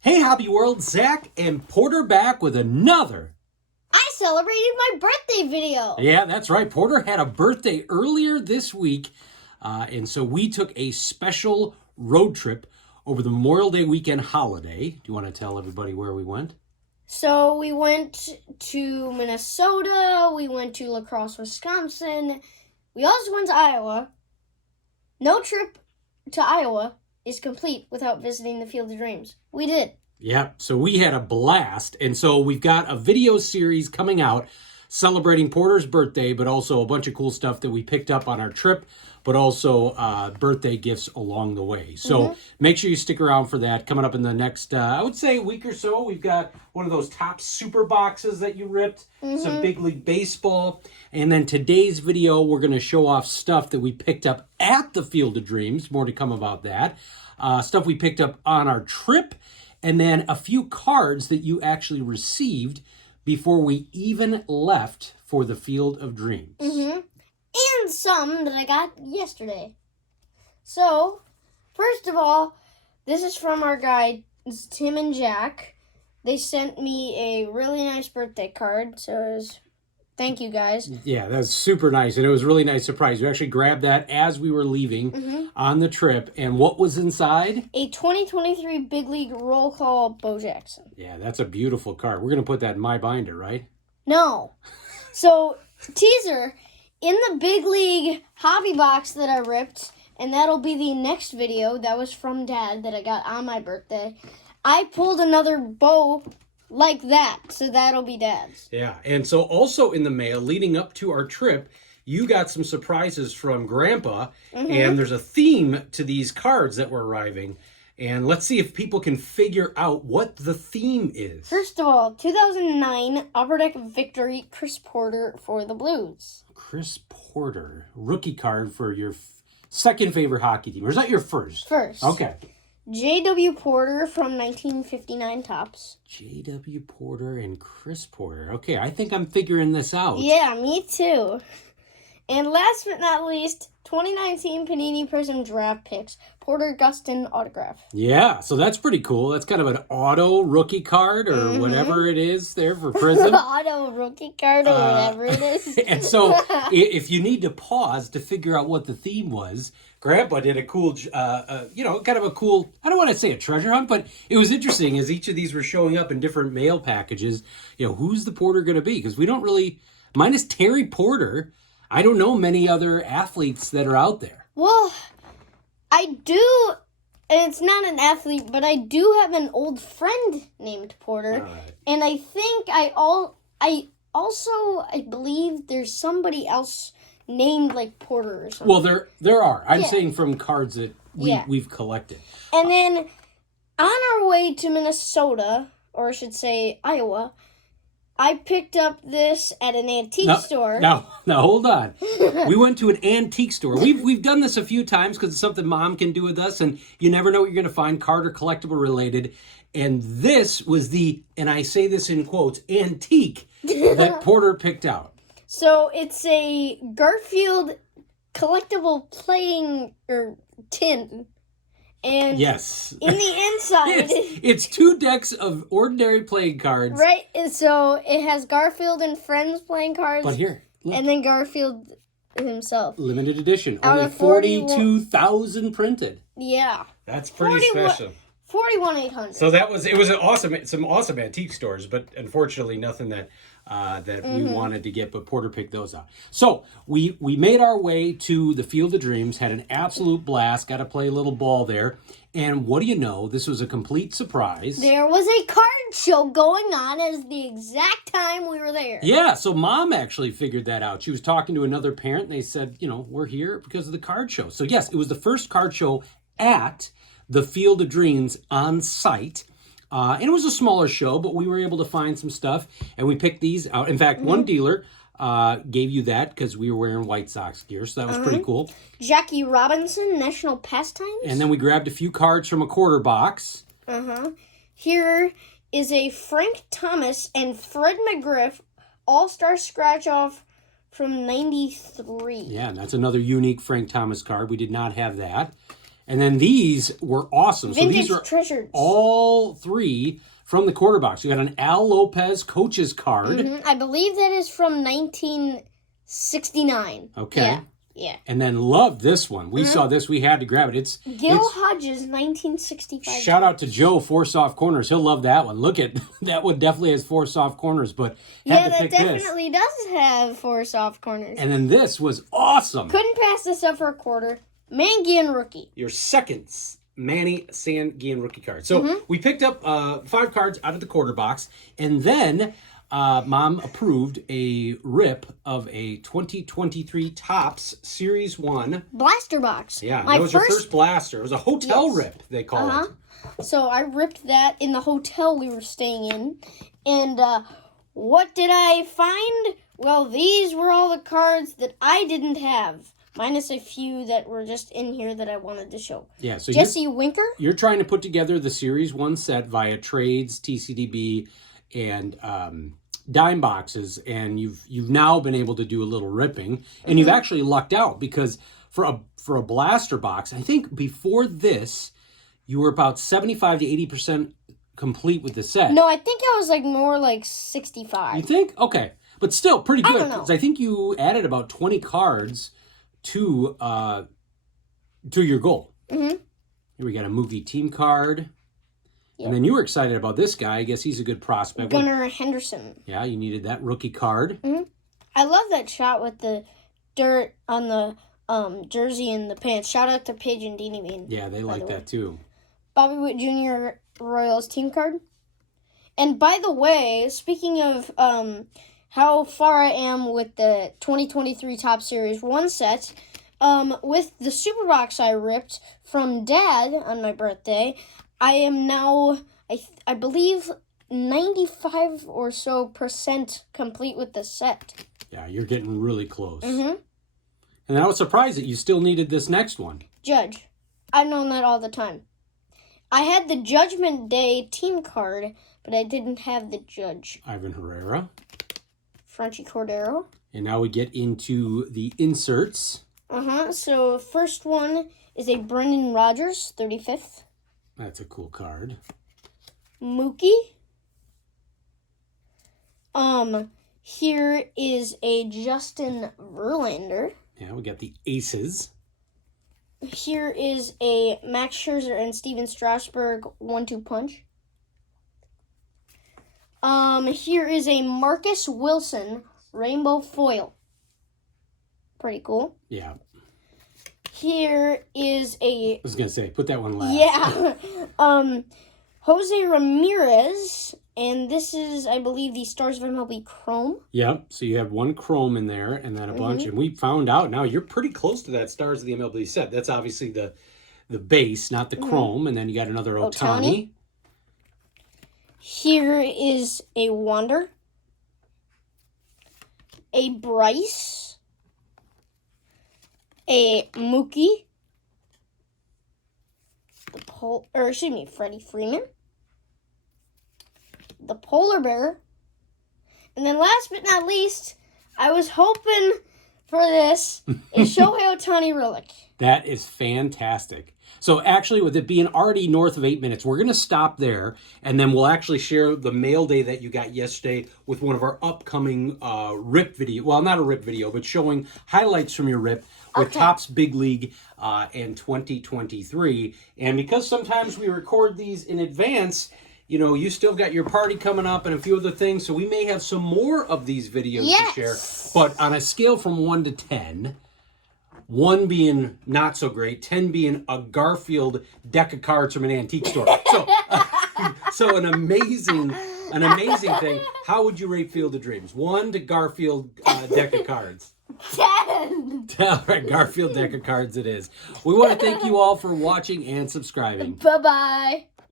Hey Hobby World, Zach and Porter back with another. I celebrated my birthday video. Yeah, that's right. Porter had a birthday earlier this week, and so we took a special road trip over the Memorial Day weekend holiday. Do you want to tell everybody where we went? So we went to Minnesota, we went to La Crosse, Wisconsin, we also went to Iowa. No trip to Iowa is complete without visiting the Field of Dreams. We did. Yeah, so we had a blast, and so we've got a video series coming out celebrating Porter's birthday, but also a bunch of cool stuff that we picked up on our trip, but also birthday gifts along the way. So make sure you stick around for that. Coming up in the next, I would say, week or so, we've got one of those top super boxes that you ripped, some Big League Baseball, and then today's video, we're going to show off stuff that we picked up at the Field of Dreams. More to come about that. Stuff we picked up on our trip, and then a few cards that you actually received before we even left for the Field of Dreams. And some that I got yesterday. So, first of all, this is from our guys, Tim and Jack. They sent me a really nice birthday card, so it was... Thank you, guys. Yeah, that was super nice, and it was a really nice surprise. We actually grabbed that as we were leaving on the trip, and what was inside? A 2023 Big League Roll Call Bo Jackson. Yeah, that's a beautiful card. We're going to put that in my binder, right? No. So, teaser, in the Big League hobby box that I ripped, and that'll be the next video, that was from Dad that I got on my birthday, I pulled another bow like that, so that'll be Dad's. Yeah, and so also in the mail, leading up to our trip, you got some surprises from Grandpa, and there's a theme to these cards that were arriving. And let's see if people can figure out what the theme is. First of all, 2009 Upper Deck Victory, Chris Porter for the Blues. Chris Porter, rookie card for your second favorite hockey team. Or is that your first? First. Okay. J.W. Porter from 1959 Topps. J.W. Porter and Chris Porter. Okay, I think I'm figuring this out. Yeah, me too. And last but not least, 2019 Panini Prism Draft Picks, Porter Gustin autograph. Yeah, so that's pretty cool. That's kind of an auto rookie card or whatever it is there for Prism. Auto rookie card or whatever it is. And so if you need to pause to figure out what the theme was, Grandpa did a cool, kind of a cool, I don't want to say a treasure hunt, but it was interesting as each of these were showing up in different mail packages. Who's the Porter going to be? Because we don't really, minus Terry Porter, I don't know many other athletes that are out there. Well, I do, and it's not an athlete, but I do have an old friend named Porter. Right. And I think I believe there's somebody else named like Porter or something. Well, there are. I'm saying from cards that we've collected. And then on our way to Minnesota, or I should say Iowa, I picked up this at an antique store. Now, hold on. We went to an antique store. We've done this a few times because it's something Mom can do with us, and you never know what you're going to find, card or collectible related. And this was the, and I say this in quotes, antique that Porter picked out. So it's a Garfield collectible playing tin. And yes, in the inside, it's 2 decks of ordinary playing cards. Right, and so it has Garfield and Friends playing cards. But here, look. And then Garfield himself. Limited edition, Out only of 41 42,000 printed. Yeah. That's pretty special. 41,800. So it was some awesome antique stores, but unfortunately nothing that we wanted to get, but Porter picked those out. So we made our way to the Field of Dreams, had an absolute blast, got to play a little ball there. And what do you know? This was a complete surprise. There was a card show going on at the exact time we were there. Yeah, so Mom actually figured that out. She was talking to another parent, and they said, we're here because of the card show. So yes, it was the first card show at the Field of Dreams on site. And it was a smaller show, but we were able to find some stuff, and we picked these out. In fact, one dealer gave you that because we were wearing White Sox gear, so that was pretty cool. Jackie Robinson, National Pastimes. And then we grabbed a few cards from a quarter box. Here is a Frank Thomas and Fred McGriff All-Star Scratch-Off from 93. Yeah, and that's another unique Frank Thomas card. We did not have that. And then these were awesome. So Vintage these are treasures. all three from the quarter box. You got an Al Lopez coach's card. I believe that is from 1969. Okay. Yeah. And then love this one. We saw this. We had to grab it. It's Hodges, 1965. shout out to Joe, 4 soft corners. He'll love that one. Look at that one. Definitely has 4 soft corners, but had to that pick this. definitely does have 4 soft corners. And then this was awesome. Couldn't pass this up for a quarter. Mangian rookie. Your second Manny Sanguian rookie card. So we picked up 5 cards out of the quarter box, and then Mom approved a rip of a 2023 Topps Series 1 Blaster box. Yeah, that was your first blaster. It was a hotel rip, they call it. So I ripped that in the hotel we were staying in. And what did I find? Well, these were all the cards that I didn't have, minus a few that were just in here that I wanted to show. Yeah, so Jesse Winker. You're trying to put together the Series 1 set via trades, TCDB, and dime boxes, and you've now been able to do a little ripping, and you've actually lucked out because for a blaster box, I think before this, you were about 75 to 80% complete with the set. No, I think I was more like 65. You think? Okay. But still pretty good. I don't know. 'Cause I think you added about 20 cards to your goal. Here we got a movie team card. Yep. And then you were excited about this guy. I guess he's a good prospect. Gunnar Henderson. Yeah, you needed that rookie card. I love that shot with the dirt on the jersey and the pants. Shout out to Paige and Deanie Bean. Yeah, they like that too. Bobby Witt Jr. Royals team card. And by the way, speaking of how far I am with the 2023 Topps Series 1 set, with the Super Box I ripped from Dad on my birthday, I am now, I believe, 95 or so percent complete with the set. Yeah, you're getting really close. And I was surprised that you still needed this next one. Judge. I've known that all the time. I had the Judgment Day team card, but I didn't have the Judge. Ivan Herrera. Franchy Cordero. And now we get into the inserts. So first one is a Brendan Rodgers, 35th. That's a cool card. Mookie. Here is a Justin Verlander. Yeah, we got the aces. Here is a Max Scherzer and Steven Strasburg 1-2 punch. Here is a Marcus Wilson rainbow foil. Pretty cool. Yeah. Here is a... I was going to say, put that one last. Yeah. Jose Ramirez, and this is, I believe, the Stars of MLB Chrome. Yep. So you have one Chrome in there, and then a bunch. And we found out now you're pretty close to that Stars of the MLB set. That's obviously the base, not the Chrome. And then you got another Ohtani. Here is a Wander. A Bryce. A Mookie. Freddie Freeman. The Polar Bear. And then last but not least, I was hoping for this, a Shohei Ohtani relic. That is fantastic. So actually, with it being already north of 8 minutes, we're going to stop there, and then we'll actually share the mail day that you got yesterday with one of our upcoming rip video. Well, not a rip video, but showing highlights from your rip with Topps Big League in 2023. And because sometimes we record these in advance, you know, you still got your party coming up and a few other things, so we may have some more of these videos to share. But on a scale from 1 to 10... 1 being not so great, 10 being a Garfield deck of cards from an antique store. So an amazing thing. How would you rate Field of Dreams? 1 to Garfield deck of cards. 10. All right, Garfield deck of cards it is. We want to thank you all for watching and subscribing. Bye-bye.